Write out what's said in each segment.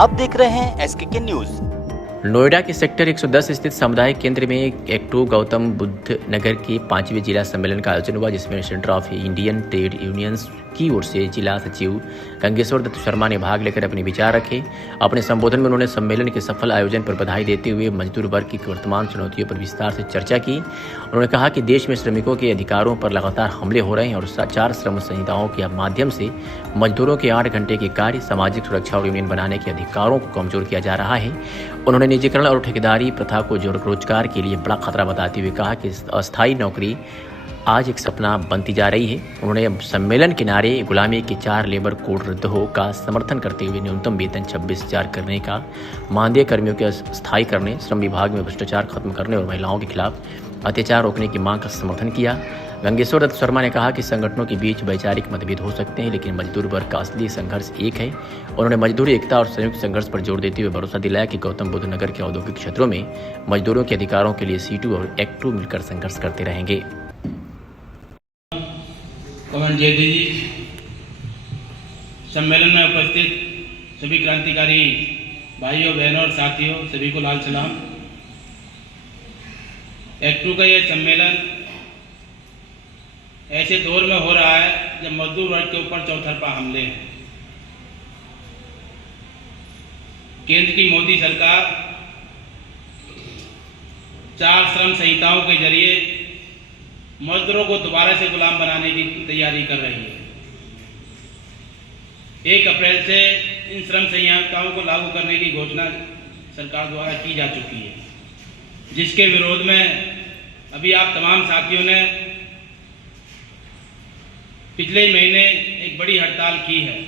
आप देख रहे हैं SKK न्यूज। नोएडा के सेक्टर 110 स्थित सामुदायिक केंद्र में एक्टू गौतम बुद्ध नगर के 5वें जिला सम्मेलन का आयोजन हुआ, जिसमें centre of Indian trade unions की ओर से जिला सचिव गंगेश्वर दत्त शर्मा ने भाग लेकर अपने विचार रखे। अपने संबोधन में उन्होंने सम्मेलन के सफल आयोजन पर बधाई देते हुए मजदूर वर्ग की वर्तमान चुनौतियों पर विस्तार से चर्चा की। उन्होंने कहा कि देश में श्रमिकों के अधिकारों पर लगातार हमले हो रहे हैं और 4 श्रम संहिताओं के माध्यम से मजदूरों के 8 घंटे के कार्य, सामाजिक सुरक्षा और यूनियन बनाने के अधिकारों को कमजोर किया जा रहा है। उन्होंने निजीकरण और ठेकेदारी प्रथा को रोजगार के लिए बड़ा खतरा बताते हुए कहा कि अस्थायी नौकरी आज एक सपना बनती जा रही है। उन्होंने सम्मेलन के नारे गुलामी के 4 लेबर कोड रद्द हो का समर्थन करते हुए न्यूनतम वेतन 26,000 करने का, मानदेय कर्मियों के स्थायी करने, श्रम विभाग में भ्रष्टाचार खत्म करने और महिलाओं के खिलाफ अत्याचार रोकने की मांग का समर्थन किया। गंगेश्वर दत्त शर्मा ने कहा कि संगठनों के बीच वैचारिक मतभेद हो सकते हैं, लेकिन मजदूर वर्ग का असली संघर्ष एक है। उन्होंने मजदूरी एकता और संयुक्त संघर्ष पर जोर देते हुए भरोसा दिलाया कि गौतम बुद्ध नगर के औद्योगिक क्षेत्रों में मजदूरों के अधिकारों के लिए सीटू और एक्टू मिलकर संघर्ष करते रहेंगे। पवन जैदी जी, सम्मेलन में उपस्थित सभी क्रांतिकारी भाइयों बहनों और साथियों, सभी को लाल सलाम। एक्टू का यह सम्मेलन ऐसे दौर में हो रहा है जब मजदूर वर्ग के ऊपर चौतरफा हमले हैं। केंद्र की मोदी सरकार 4 श्रम संहिताओं के जरिए मजदूरों को दोबारा से गुलाम बनाने की तैयारी कर रही है। 1 अप्रैल से इन श्रम संहिताओं को लागू करने की घोषणा सरकार द्वारा की जा चुकी है, जिसके विरोध में अभी आप तमाम साथियों ने पिछले महीने एक बड़ी हड़ताल की है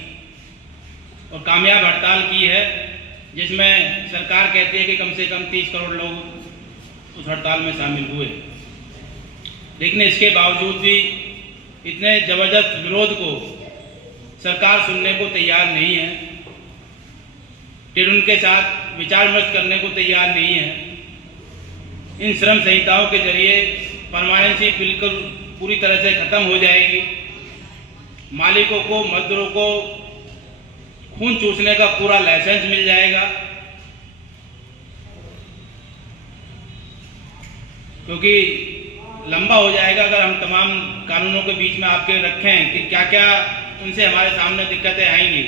और कामयाब हड़ताल की है, जिसमें सरकार कहती है कि कम से कम 30 करोड़ लोग उस हड़ताल में शामिल हुए। लेकिन इसके बावजूद भी इतने जबरदस्त विरोध को सरकार सुनने को तैयार नहीं है, फिर उनके साथ विचार विमर्श करने को तैयार नहीं है। इन श्रम संहिताओं के जरिए परमानेंसी बिल्कुल पूरी तरह से खत्म हो जाएगी। मालिकों को, मजदूरों को खून चूसने का पूरा लाइसेंस मिल जाएगा, क्योंकि लंबा हो जाएगा अगर हम तमाम कानूनों के बीच में आपके रखें कि क्या क्या उनसे हमारे सामने दिक्कतें आएंगी।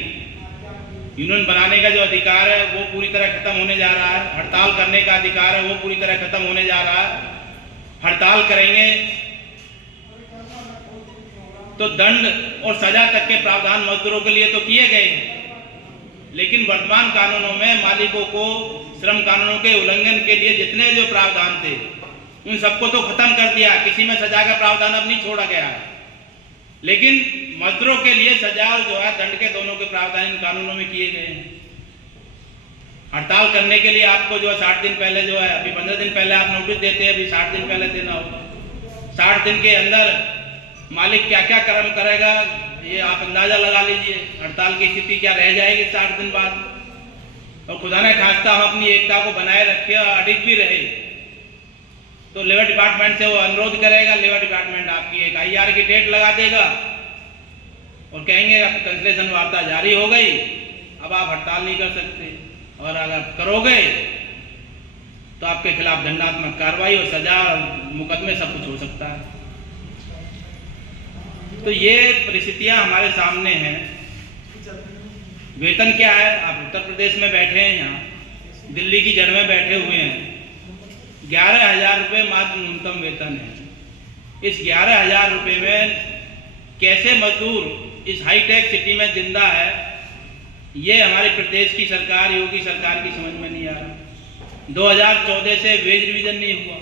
यूनियन बनाने का जो अधिकार है वो पूरी तरह खत्म होने जा रहा है, हड़ताल करने का अधिकार है वो पूरी तरह खत्म होने जा रहा है। हड़ताल करेंगे तो दंड और सजा तक के प्रावधान मजदूरों के लिए तो किए गए हैं, लेकिन वर्तमान कानूनों में मालिकों को श्रम कानूनों के उल्लंघन के लिए जितने जो प्रावधान थे उन सबको तो खत्म कर दिया। किसी में सजा का प्रावधान अब नहीं छोड़ा गया है, लेकिन मजदूरों के लिए सजा और जो है दंड के दोनों के प्रावधान इन कानूनों में किए गए हैं। हड़ताल करने के लिए आपको जो है 60 दिन पहले जो है, अभी 15 दिन पहले आप नोटिस देते हैं, अभी 60 दिन पहले देना होगा। 60 दिन के अंदर मालिक क्या क्या कर्म करेगा ये आप अंदाजा लगा लीजिए। हड़ताल की स्थिति क्या रह जाएगी 60 दिन बाद। और खुदा ने खास्ता हम अपनी एकता को बनाए रखे और अडिग भी रहे तो लेबर डिपार्टमेंट से वो अनुरोध करेगा, लेबर डिपार्टमेंट आपकी एक IR की डेट लगा देगा और कहेंगे अब कंसलेशन वार्ता जारी हो गई, अब आप हड़ताल नहीं कर सकते, और अगर करोगे तो आपके खिलाफ दंडात्मक कार्रवाई और सजा और मुकदमे सब कुछ हो सकता है। तो ये परिस्थितियां हमारे सामने हैं। वेतन क्या है? आप उत्तर प्रदेश में बैठे हैं, यहाँ दिल्ली की जड़ में बैठे हुए हैं। 11,000 रुपये मात्र न्यूनतम वेतन है। इस 11,000 रुपये में कैसे मजदूर इस हाईटेक सिटी में जिंदा है, ये हमारे प्रदेश की सरकार, योगी सरकार की समझ में नहीं आ रहा। 2014 से वेज रिवीजन नहीं हुआ,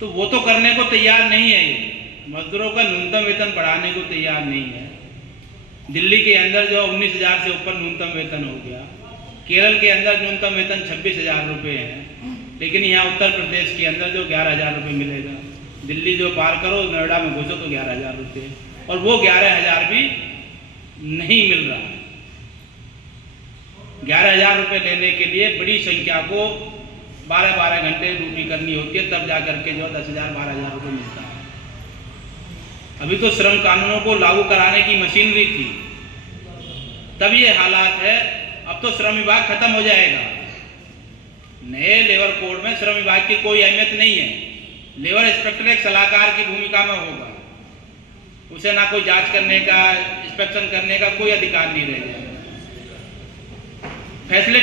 तो वो तो करने को तैयार नहीं है। ये मजदूरों का न्यूनतम वेतन बढ़ाने को तैयार नहीं है। दिल्ली के अंदर जो 19,000 से ऊपर न्यूनतम वेतन हो गया, केरल के अंदर न्यूनतम वेतन 26,000 रुपये है, लेकिन यहाँ उत्तर प्रदेश के अंदर जो 11,000 रुपये मिलेगा। दिल्ली जो पार करो, नोएडा में घुसो तो 11,000 रुपये, और वो 11,000 भी नहीं मिल रहा है। 11,000 रुपये लेने के लिए बड़ी संख्या को 12-12 घंटे ड्यूटी करनी होती है, तब जाकर के जो 10,000-12,000 रुपये मिलता है। अभी तो श्रम कानूनों को लागू कराने की मशीनरी थी, तब ये हालात है। अब तो श्रम विभाग खत्म हो जाएगा। नए लेबर कोड में श्रम विभाग की कोई अहमियत नहीं है। लेबर इंस्पेक्टर एक सलाहकार की भूमिका में होगा। उसे ना कोई जांच करने का, इंस्पेक्शन करने का कोई अधिकार नहीं रहेगा। फैसले